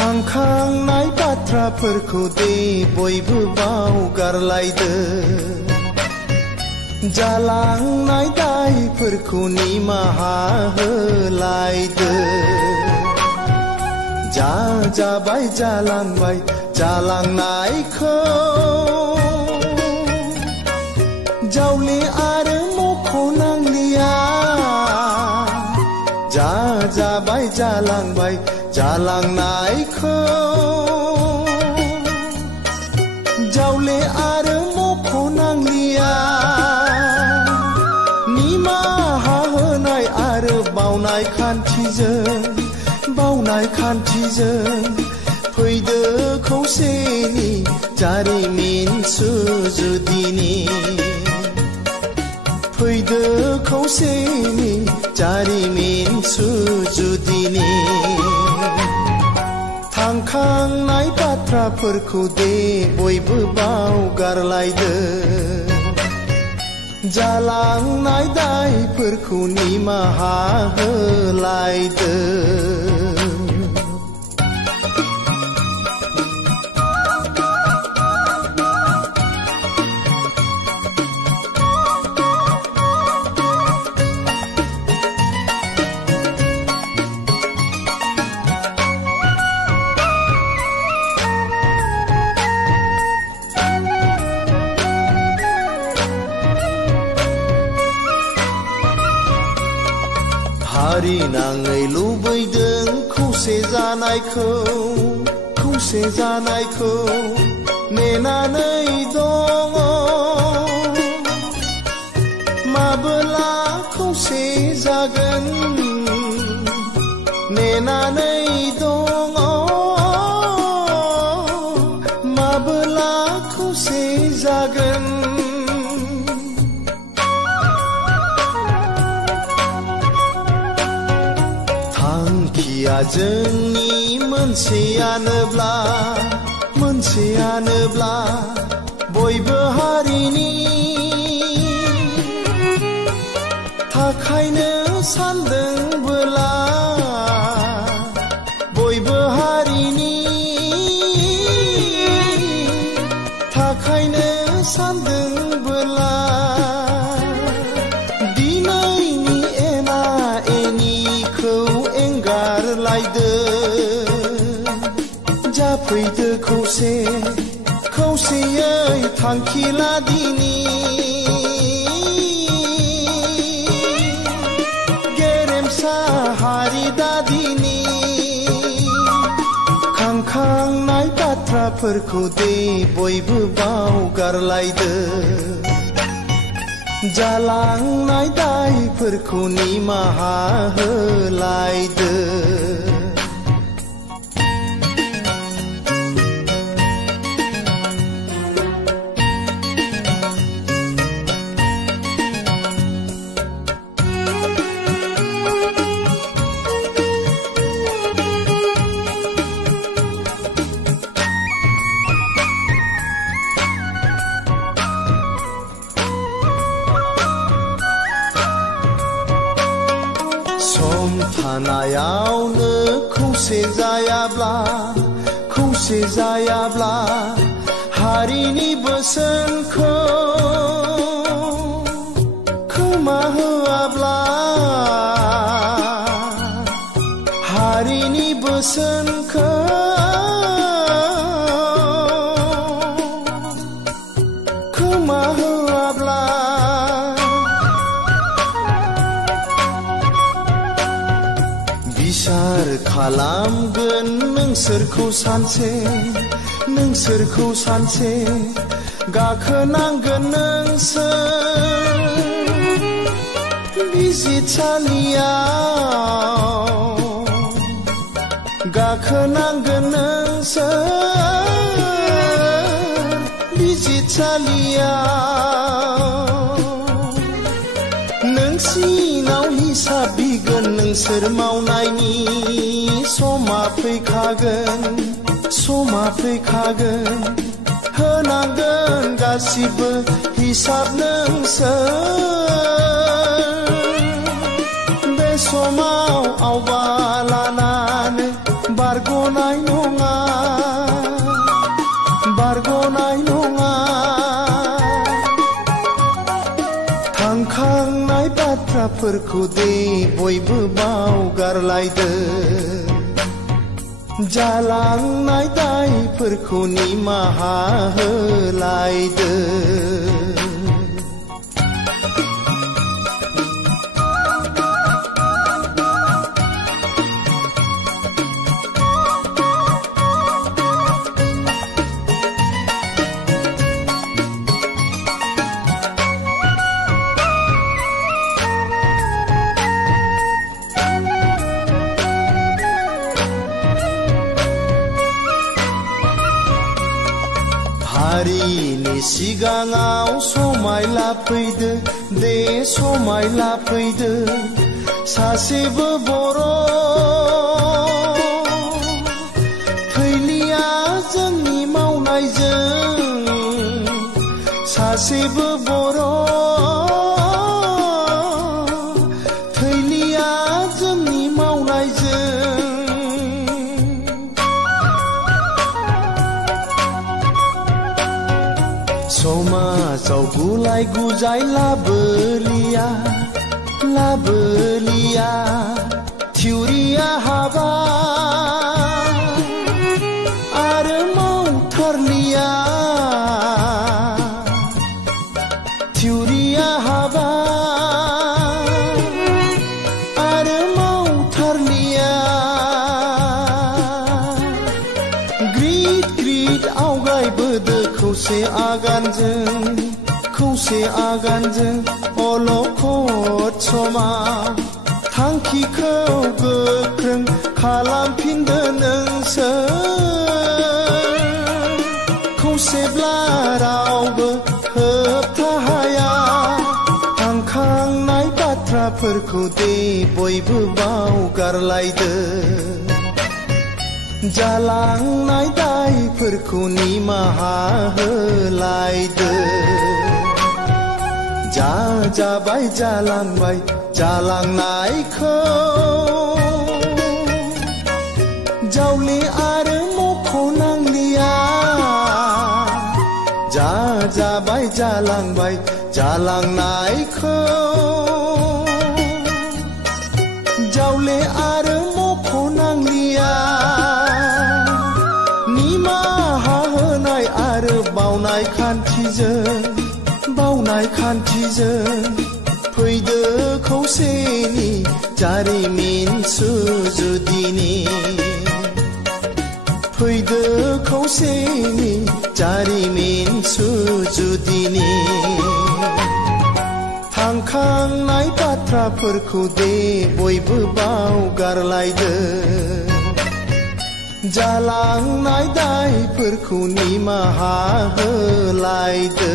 थांखांनाय बाथ्राफोरखौ दे बयबो बावगारलायदो जालांनाय दायफोरखौ निमाहा होलायदो जा जाबाय जालांबाय जालांनायखौ जावले आरो मख'नांलिया जा जाबाय जालांबाय जालांनायखौ जावले आरो मख'नांलिया निमाहा होनाय आरो बावनाय खान्थिजों फैदो खौसेनि जारिमिन सुजुदिनि फैदो खौसेनि जारिमिन सुजुदिनि थांखांनाय बाथ्राफोरखौ दे बयबो बावगारलायदो जालांनाय दायफोरखौ निमाहा होलायदो हारि नाङै लुबैदों खौसे जानायखौ नेनानै दङ माबोला खौसे जागोन नेनानै दङ माबोला खौसे जागोन थांखिया जोंनि मोनसेयानोब्ला बयबो हारिनि थाखायनो सानदोंबोला बयबो हारिनि थाखायनो सानदोंबोला दिनैनि एना एनिखौ एंगारलायदो जाफैदो खौसेयै थांखि लादिनि गेरेमसा हारि दादिनि खांखांनाय बाथ्राफोरखौ दे बयबो बावगारलायदो जालांनाय दायफोरखौ निमाहा होलायदो सम थानायावनो खौसे जायाब्ला हारिनि बोसोनखौ खोमा होआब्ला हारिनि बोसोनखौ खोमा होआब्ला बिसार खालामगोन नोंसोरखौ सानसे गाखोनांगोन नोंसोर बिजिरसालियाव गाखोनांगोन नोंसोर बिजिरसालियाव नोंसिनाव हिसाब बिगोन नोंसोर मावनायनि समा फैखागोन होनांगोन गासिबो हिसाब नोंसोर बे समाव आवबा लानानै बारग'नाय नङा बाथ्राफोरखौ दे बयबो बावगारलायदो जालांनाय दायफोरखौ निमाहा होलायदो हारिनि सिगाङाव समायला फैदो दे समायला फैदो सासेबो बर' थैलिया जोंनि मावनायजों सासेबो बर' थैलिया जोंनि मावनायजों समाजाव गुलाय गुजाय लाबोलिया लाबोलिया थिउरिया हाबा आरो मावथारलिया थिउरिया हाबा आरो मावथारलिया ग्रिद ग्रिद आवगायबोदो खौसे आगानजों अलखद समा थांखिखौ गोख्रों खालामफिनदो नोंसोर खौसेब्ला रावबो होबथा हाया थांखांनाय बाथ्राफोरखौ दे बयबो बावगारलायदो जालांनाय दायफोरखौ निमाहा होलायदो जाबाय जालांबाय जालांनायखौ जावले आरो मख'नांलिया जाबाय जालांबाय जालांनायखौ जावले आरो मख'नांलिया निमाहा होनाय आरो बावनाय खान्थिजों फैदो खौसेनि जारिमिन सुजुदिनि फैदो खौसेनि जारिमिन सुजुदिनि थांखांनाय बाथ्राफोरखौ दे बयबो बावगारलायदो जालांनाय दायफोरखौ निमाहा होलायदो